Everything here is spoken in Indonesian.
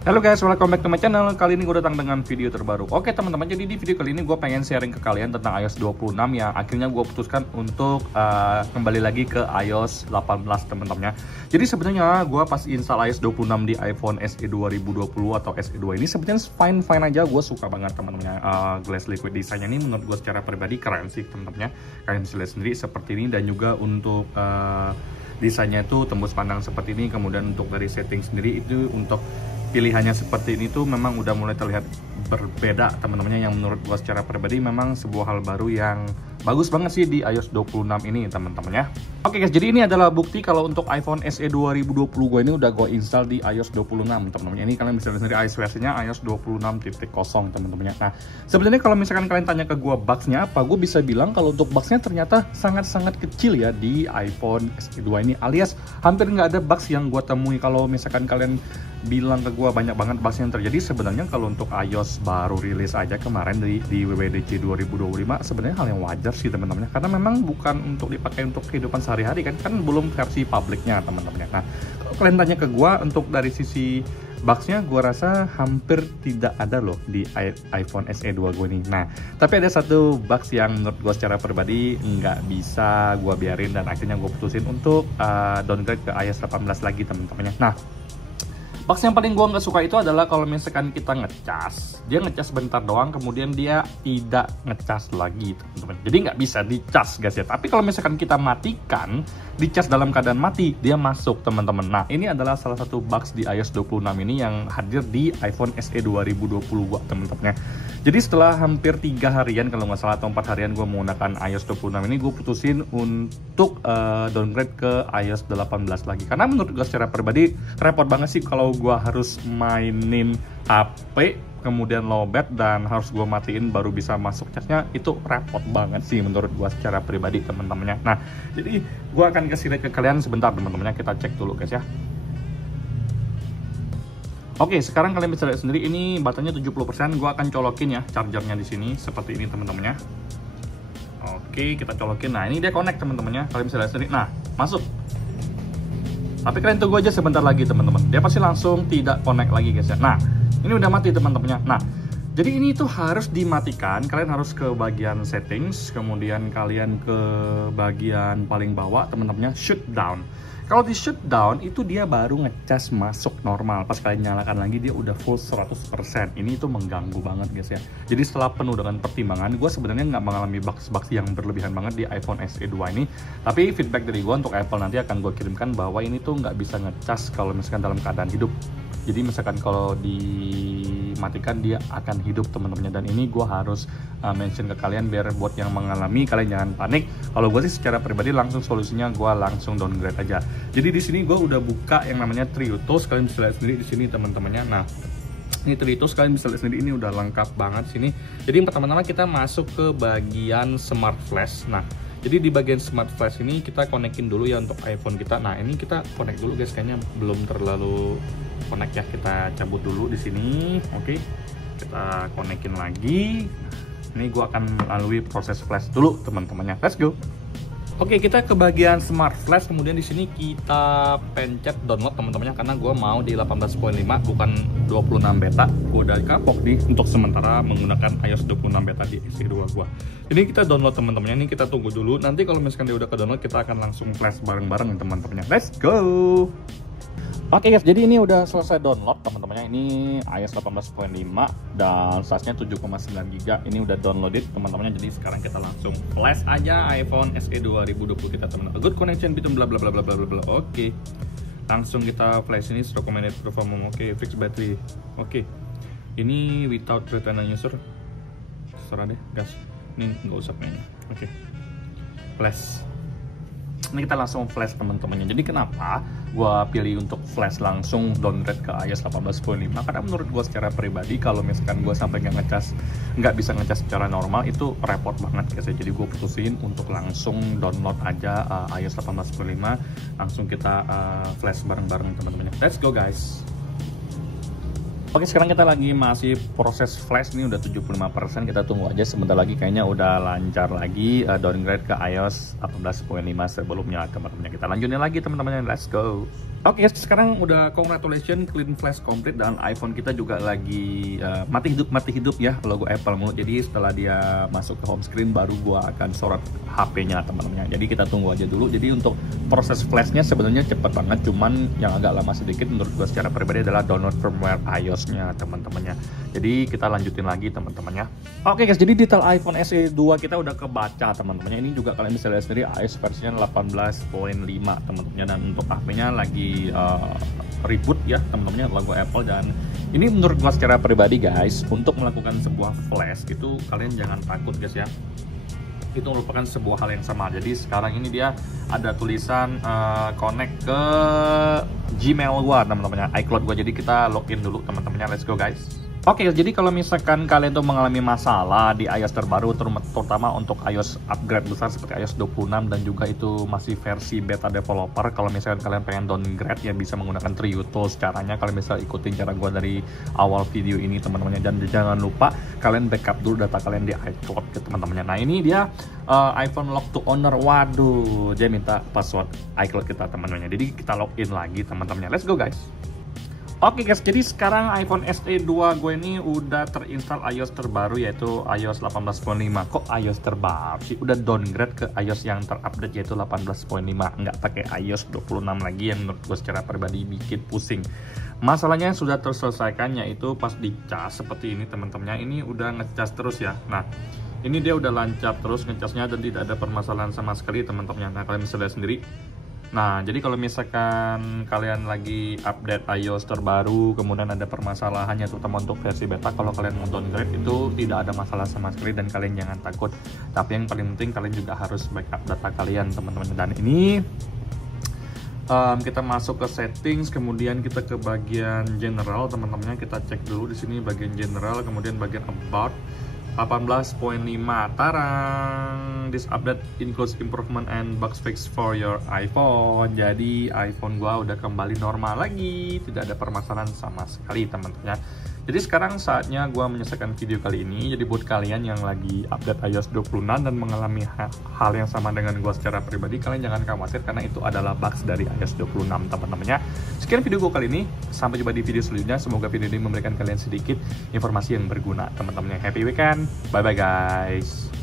Halo guys, welcome back to my channel. Kali ini gue datang dengan video terbaru. Oke teman-teman, jadi di video kali ini gue pengen sharing ke kalian tentang iOS 26 yang akhirnya gue putuskan untuk kembali lagi ke iOS 18 teman-teman ya. Jadi sebenarnya gue pas install iOS 26 di iPhone SE 2020 atau SE2 ini sebenarnya fine aja. Gue suka banget teman-teman ya. Glass liquid design ini menurut gue secara pribadi keren sih teman-teman ya. Kalian bisa lihat sendiri seperti ini, dan juga untuk desainnya itu tembus pandang seperti ini. Kemudian untuk dari setting sendiri itu untuk pilihannya seperti ini tuh memang udah mulai terlihat berbeda teman-teman, yang menurut gua secara pribadi memang sebuah hal baru yang bagus banget sih di iOS 26 ini teman-teman ya. Oke guys, jadi ini adalah bukti kalau untuk iPhone SE 2020 gue ini udah gue install di iOS 26 teman-teman. Ini kalian bisa lihat sendiri iOS versinya iOS 26.0 teman-teman ya. Nah, sebenarnya kalau misalkan kalian tanya ke gue bugsnya apa, gue bisa bilang kalau untuk bugsnya ternyata sangat-sangat kecil ya di iPhone SE 2 ini, alias hampir nggak ada bugs yang gue temui. Kalau misalkan kalian bilang ke gue banyak banget bugs yang terjadi, sebenarnya kalau untuk iOS baru rilis aja kemarin di WWDC 2025 sebenarnya hal yang wajar sih teman-teman, karena memang bukan untuk dipakai untuk kehidupan sehari-hari kan belum versi publiknya teman-teman. Nah, kalau kalian tanya ke gue untuk dari sisi bugsnya, gue rasa hampir tidak ada loh di iPhone SE 2 gue nih. Nah, tapi ada satu bugs yang menurut gue secara pribadi nggak bisa gue biarin, dan akhirnya gue putusin untuk downgrade ke iOS 18 lagi teman-teman. Nah, bugs yang paling gue nggak suka itu adalah kalau misalkan kita ngecas, dia ngecas bentar doang, kemudian dia tidak ngecas lagi teman-teman. Jadi nggak bisa dicas guys ya. Tapi kalau misalkan kita matikan, dicas dalam keadaan mati, dia masuk teman-teman. Nah, ini adalah salah satu bugs di iOS 26 ini yang hadir di iPhone SE 2020 gua teman-teman ya. Jadi setelah hampir 3 harian kalau nggak salah, atau 4 harian gue menggunakan iOS 26 ini, gue putusin untuk downgrade ke iOS 18 lagi. Karena menurut gue secara pribadi repot banget sih kalau gue harus mainin HP kemudian lowbat dan harus gue matiin baru bisa masuk casnya. Itu repot banget sih menurut gue secara pribadi teman-temannya. Nah, jadi gue akan kasih lihat ke kalian sebentar teman-temannya. Kita cek dulu guys ya. Oke, sekarang kalian bisa lihat sendiri ini baterainya 70%. Gue akan colokin ya chargernya di sini seperti ini teman-temannya. Oke, kita colokin. Nah, ini dia connect teman-temannya. Kalian bisa lihat sendiri. Nah, masuk. Tapi kalian tunggu aja sebentar lagi teman-teman. Dia pasti langsung tidak connect lagi guys ya. Nah, ini udah mati teman-temannya. Nah, jadi ini tuh harus dimatikan. Kalian harus ke bagian settings, kemudian kalian ke bagian paling bawah teman-temannya, shutdown. Kalau di shutdown itu dia baru ngecas masuk normal. Pas kalian nyalakan lagi dia udah full 100%. Ini itu mengganggu banget guys ya. Jadi setelah penuh dengan pertimbangan, gue sebenarnya nggak mengalami bugs yang berlebihan banget di iPhone SE 2 ini. Tapi feedback dari gue untuk Apple nanti akan gue kirimkan bahwa ini tuh nggak bisa ngecas kalau misalkan dalam keadaan hidup. Jadi misalkan kalau dimatikan dia akan hidup teman-temannya, dan ini gue harus mention ke kalian biar buat yang mengalami kalian jangan panik. Kalau gue sih secara pribadi langsung solusinya gue langsung downgrade aja. Jadi di sini gue udah buka yang namanya TreeTools, kalian bisa lihat sendiri di sini teman-temannya. Nah, ini TreeTools kalian bisa lihat sendiri, ini udah lengkap banget sini. Jadi yang pertama-tama kita masuk ke bagian Smart Flash. Nah, jadi di bagian Smart Flash ini kita konekin dulu ya untuk iPhone kita. Nah, ini kita connect dulu guys, kayaknya belum terlalu connect ya. Kita cabut dulu di sini. Oke. Kita konekin lagi. Ini gua akan melalui proses flash dulu teman-temannya. Let's go. Oke, kita ke bagian Smart Flash, kemudian di sini kita pencet download teman-temannya, karena gue mau di 18.5 bukan 26 beta. Gue udah kapok nih untuk sementara menggunakan iOS 26 beta di SE2 gue. Jadi kita download teman-temannya, ini kita tunggu dulu. Nanti kalau misalkan dia udah ke download, kita akan langsung flash bareng-bareng teman-temannya. Let's go. Oke guys, jadi ini udah selesai download teman-temannya. Ini iOS 18.5 dan size-nya 7,9 GB. Ini udah downloaded teman-temannya. Jadi sekarang kita langsung flash aja iPhone SE 2020 kita teman-teman. Good connection between bla bla bla bla bla bla. Oke. Langsung kita flash ini recommended performance. Oke, fix battery. Oke. Ini without retina user. Terserah deh, gas. Ini nggak usah kayaknya. Oke. Flash. Ini kita langsung flash teman-temannya. Jadi kenapa gue pilih untuk flash langsung downgrade ke iOS 18.5? Karena menurut gue secara pribadi kalau misalkan gue sampai nggak bisa ngecas secara normal, itu repot banget guys. Jadi gue putusin untuk langsung download aja iOS 18.5, langsung kita flash bareng-bareng teman-temannya. Let's go guys. Oke, sekarang kita lagi masih proses flash, ini udah 75%, kita tunggu aja sebentar lagi kayaknya udah lancar lagi downgrade ke iOS 18.5 sebelumnya teman-teman. Kita lanjutin lagi teman-teman, let's go. Oke, sekarang udah congratulations clean flash complete dan iPhone kita juga lagi mati hidup ya logo Apple mulu. Jadi setelah dia masuk ke home screen baru gua akan sorot HP-nya teman-teman. Jadi kita tunggu aja dulu. Jadi untuk proses flashnya sebenarnya cepet banget, cuman yang agak lama sedikit menurut gua secara pribadi adalah download firmware iOS-nya teman-temannya. Jadi kita lanjutin lagi teman-temannya. Oke guys, jadi detail iPhone SE 2 kita udah kebaca teman-temannya. Ini juga kalian bisa lihat sendiri iOS versinya 18.5 teman-temannya, dan untuk HP-nya lagi reboot ya teman-temannya logo Apple. Dan ini menurut gua secara pribadi guys, untuk melakukan sebuah flash itu kalian jangan takut guys ya, itu merupakan sebuah hal yang sama. Jadi sekarang ini dia ada tulisan connect ke Gmail gua teman-temannya, iCloud gua. Jadi kita login dulu teman-temannya, let's go guys. Oke, jadi kalau misalkan kalian tuh mengalami masalah di iOS terbaru, terutama untuk iOS upgrade besar seperti iOS 26 dan juga itu masih versi beta developer, kalau misalkan kalian pengen downgrade ya bisa menggunakan Trio Tools. Caranya kalian bisa ikutin cara gua dari awal video ini teman-temannya, dan jangan lupa kalian backup dulu data kalian di iCloud ya teman-temannya. Nah ini dia iPhone lock to owner. Waduh, dia minta password iCloud kita teman-temannya. Jadi kita login lagi teman-temannya, let's go guys. Oke guys, jadi sekarang iPhone SE 2 gue ini udah terinstall iOS terbaru yaitu iOS 18.5. Kok iOS terbaru sih? Udah downgrade ke iOS yang terupdate yaitu 18.5. Nggak pakai iOS 26 lagi yang menurut gue secara pribadi bikin pusing. Masalahnya sudah terselesaikan yaitu pas dicas seperti ini teman-temannya. Ini udah ngecas terus ya. Nah, ini dia udah lancar terus ngecasnya dan tidak ada permasalahan sama sekali teman-temannya. Nah, kalian bisa lihat sendiri. Nah, jadi kalau misalkan kalian lagi update iOS terbaru, kemudian ada permasalahannya terutama untuk versi beta, kalau kalian mau downgrade itu tidak ada masalah sama sekali dan kalian jangan takut. Tapi yang paling penting kalian juga harus backup data kalian teman-teman. Dan ini kita masuk ke settings, kemudian kita ke bagian general teman-temannya. Kita cek dulu di sini bagian general, kemudian bagian about 18.5. Tarang, this update includes improvement and bug fix for your iPhone. Jadi iPhone gua udah kembali normal lagi, tidak ada permasalahan sama sekali teman-teman. Jadi sekarang saatnya gua menyelesaikan video kali ini. Jadi buat kalian yang lagi update iOS 26 dan mengalami hal yang sama dengan gua secara pribadi, kalian jangan khawatir karena itu adalah bugs dari iOS 26 teman-temannya. Sekian video gua kali ini, sampai jumpa di video selanjutnya. Semoga video ini memberikan kalian sedikit informasi yang berguna teman-teman. Happy weekend, bye bye guys.